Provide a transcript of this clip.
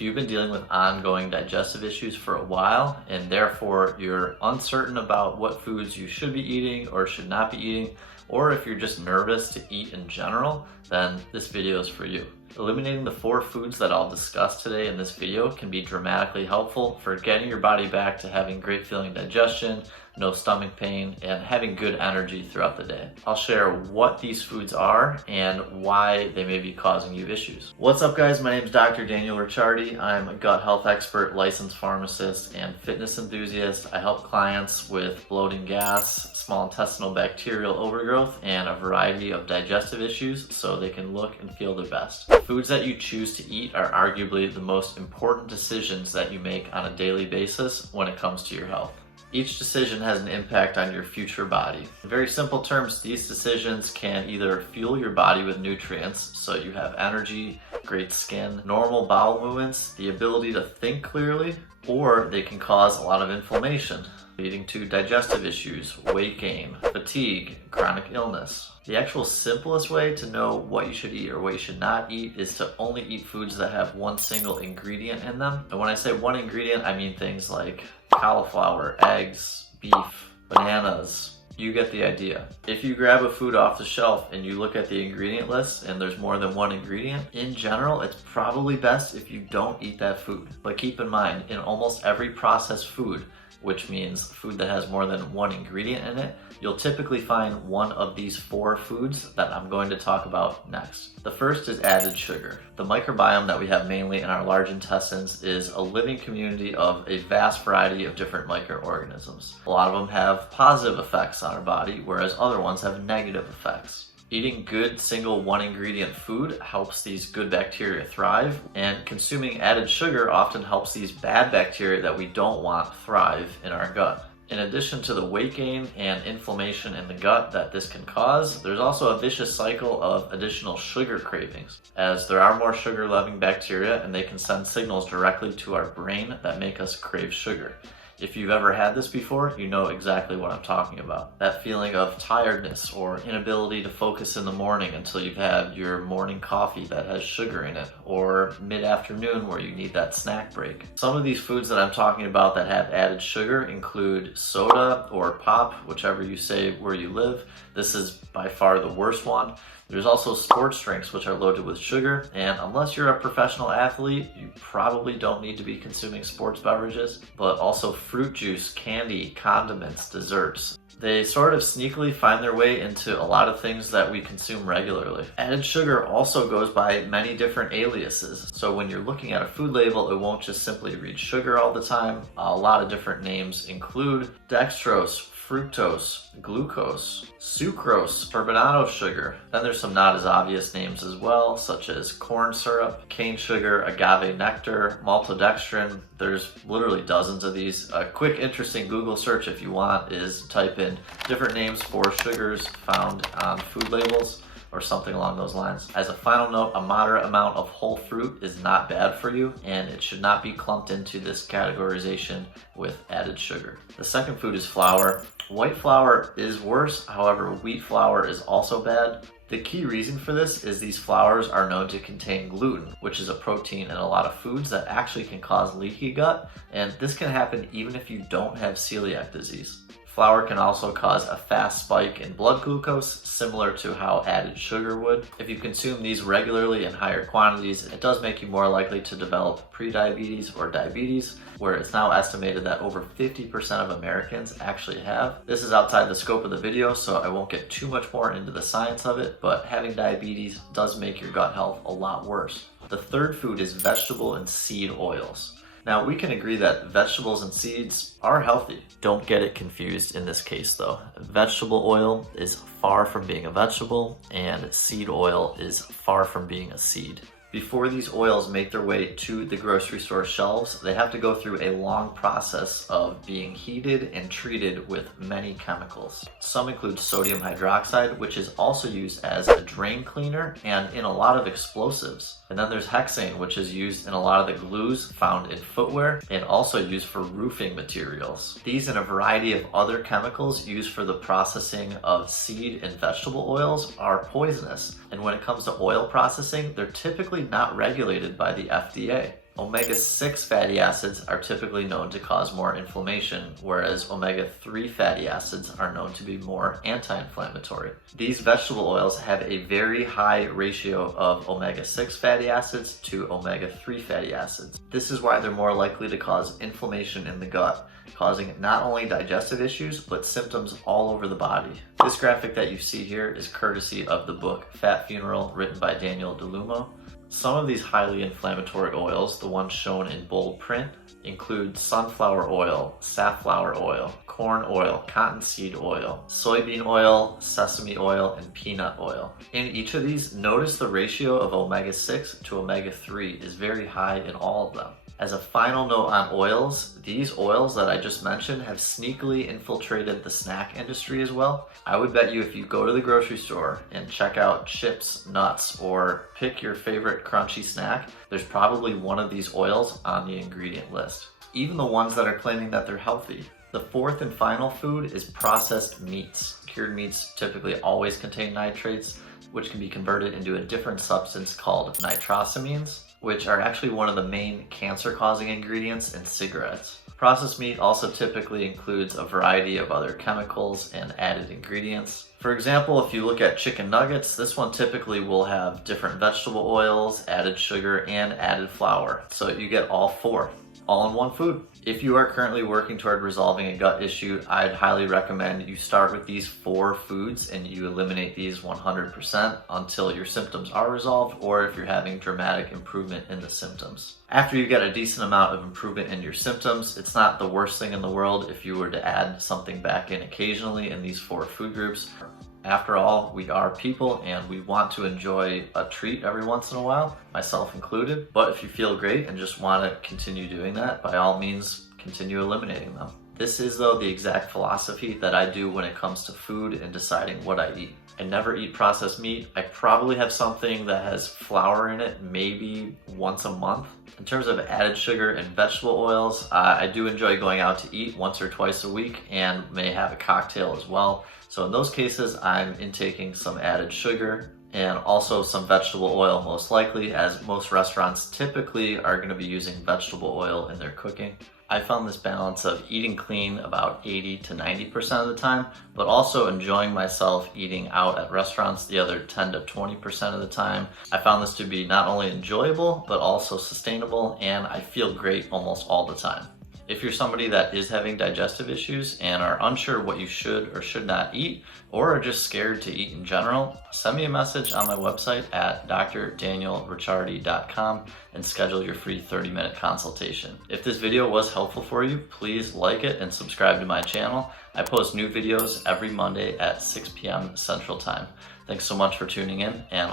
If you've been dealing with ongoing digestive issues for a while and therefore you're uncertain about what foods you should be eating or should not be eating, or if you're just nervous to eat in general, then this video is for you. Eliminating the 4 foods that I'll discuss today in this video can be dramatically helpful for getting your body back to having great feeling digestion, no stomach pain, and having good energy throughout the day. I'll share what these foods are and why they may be causing you issues. What's up, guys? My name is Dr. Daniel Ricciardi. I'm a gut health expert, licensed pharmacist, and fitness enthusiast. I help clients with bloating, gas, small intestinal bacterial overgrowth, and a variety of digestive issues so they can look and feel their best. The foods that you choose to eat are arguably the most important decisions that you make on a daily basis when it comes to your health. Each decision has an impact on your future body. In very simple terms, these decisions can either fuel your body with nutrients, so you have energy, great skin, normal bowel movements, the ability to think clearly, or they can cause a lot of inflammation, leading to digestive issues, weight gain, fatigue, chronic illness. The actual simplest way to know what you should eat or what you should not eat is to only eat foods that have one single ingredient in them. And when I say one ingredient, I mean things like cauliflower, eggs, beef, bananas. You get the idea. If you grab a food off the shelf and you look at the ingredient list and there's more than one ingredient, in general, it's probably best if you don't eat that food. But keep in mind, in almost every processed food, which means food that has more than one ingredient in it, you'll typically find one of these 4 foods that I'm going to talk about next. The first is added sugar. The microbiome that we have mainly in our large intestines is a living community of a vast variety of different microorganisms. A lot of them have positive effects on our body, whereas other ones have negative effects. Eating good single one ingredient food helps these good bacteria thrive, and consuming added sugar often helps these bad bacteria that we don't want thrive in our gut. In addition to the weight gain and inflammation in the gut that this can cause, there's also a vicious cycle of additional sugar cravings, as there are more sugar-loving bacteria and they can send signals directly to our brain that make us crave sugar. If you've ever had this before, you know exactly what I'm talking about. That feeling of tiredness or inability to focus in the morning until you've had your morning coffee that has sugar in it, or mid-afternoon where you need that snack break. Some of these foods that I'm talking about that have added sugar include soda or pop, whichever you say where you live. This is by far the worst one. There's also sports drinks, which are loaded with sugar, and unless you're a professional athlete, you probably don't need to be consuming sports beverages, but also fruit juice, candy, condiments, desserts. They sort of sneakily find their way into a lot of things that we consume regularly. Added sugar also goes by many different aliases. So when you're looking at a food label, it won't just simply read sugar all the time. A lot of different names include dextrose, fructose, glucose, sucrose, turbinado sugar. Then there's some not as obvious names as well, such as corn syrup, cane sugar, agave nectar, maltodextrin. There's literally dozens of these. A quick, interesting Google search if you want is type in different names for sugars found on food labels, or something along those lines. As a final note, a moderate amount of whole fruit is not bad for you, and it should not be clumped into this categorization with added sugar. The second food is flour. White flour is worse, however, wheat flour is also bad. The key reason for this is these flours are known to contain gluten, which is a protein in a lot of foods that actually can cause leaky gut, and this can happen even if you don't have celiac disease. Flour can also cause a fast spike in blood glucose, similar to how added sugar would. If you consume these regularly in higher quantities, it does make you more likely to develop prediabetes or diabetes, where it's now estimated that over 50% of Americans actually have. This is outside the scope of the video, so I won't get too much more into the science of it, but having diabetes does make your gut health a lot worse. The third food is vegetable and seed oils. Now, we can agree that vegetables and seeds are healthy. Don't get it confused in this case though. Vegetable oil is far from being a vegetable, and seed oil is far from being a seed. Before these oils make their way to the grocery store shelves, they have to go through a long process of being heated and treated with many chemicals. Some include sodium hydroxide, which is also used as a drain cleaner and in a lot of explosives. And then there's hexane, which is used in a lot of the glues found in footwear and also used for roofing materials. These and a variety of other chemicals used for the processing of seed and vegetable oils are poisonous. And when it comes to oil processing, they're typically not regulated by the FDA. Omega-6 fatty acids are typically known to cause more inflammation, whereas omega-3 fatty acids are known to be more anti-inflammatory. These vegetable oils have a very high ratio of omega-6 fatty acids to omega-3 fatty acids. This is why they're more likely to cause inflammation in the gut, causing not only digestive issues, but symptoms all over the body. This graphic that you see here is courtesy of the book Fat Funeral, written by Daniel DeLumo. Some of these highly inflammatory oils, the ones shown in bold print, include sunflower oil, safflower oil, corn oil, cottonseed oil, soybean oil, sesame oil, and peanut oil. In each of these, notice the ratio of omega-6 to omega-3 is very high in all of them. As a final note on oils, these oils that I just mentioned have sneakily infiltrated the snack industry as well. I would bet you if you go to the grocery store and check out chips, nuts, or pick your favorite crunchy snack, there's probably one of these oils on the ingredient list. Even the ones that are claiming that they're healthy. The fourth and final food is processed meats. Cured meats typically always contain nitrates, which can be converted into a different substance called nitrosamines, which are actually one of the main cancer-causing ingredients in cigarettes. Processed meat also typically includes a variety of other chemicals and added ingredients. For example, if you look at chicken nuggets, this one typically will have different vegetable oils, added sugar, and added flour. So you get all four, all in one food. If you are currently working toward resolving a gut issue, I'd highly recommend you start with these 4 foods and you eliminate these 100% until your symptoms are resolved, or if you're having dramatic improvement in the symptoms. After you get a decent amount of improvement in your symptoms, it's not the worst thing in the world if you were to add something back in occasionally in these 4 food groups. After all, we are people and we want to enjoy a treat every once in a while, myself included. But if you feel great and just want to continue doing that, by all means, continue eliminating them. This is, though, the exact philosophy that I do when it comes to food and deciding what I eat. I never eat processed meat. I probably have something that has flour in it maybe once a month. In terms of added sugar and vegetable oils, I do enjoy going out to eat once or twice a week and may have a cocktail as well. So in those cases, I'm intaking some added sugar and also some vegetable oil most likely, as most restaurants typically are going to be using vegetable oil in their cooking. I found this balance of eating clean about 80 to 90% of the time, but also enjoying myself eating out at restaurants the other 10 to 20% of the time. I found this to be not only enjoyable, but also sustainable, and I feel great almost all the time. If you're somebody that is having digestive issues and are unsure what you should or should not eat, or are just scared to eat in general, send me a message on my website at drdanielricciardi.com and schedule your free 30-minute consultation. If this video was helpful for you, please like it and subscribe to my channel. I post new videos every Monday at 6 p.m. Central Time. Thanks so much for tuning in, and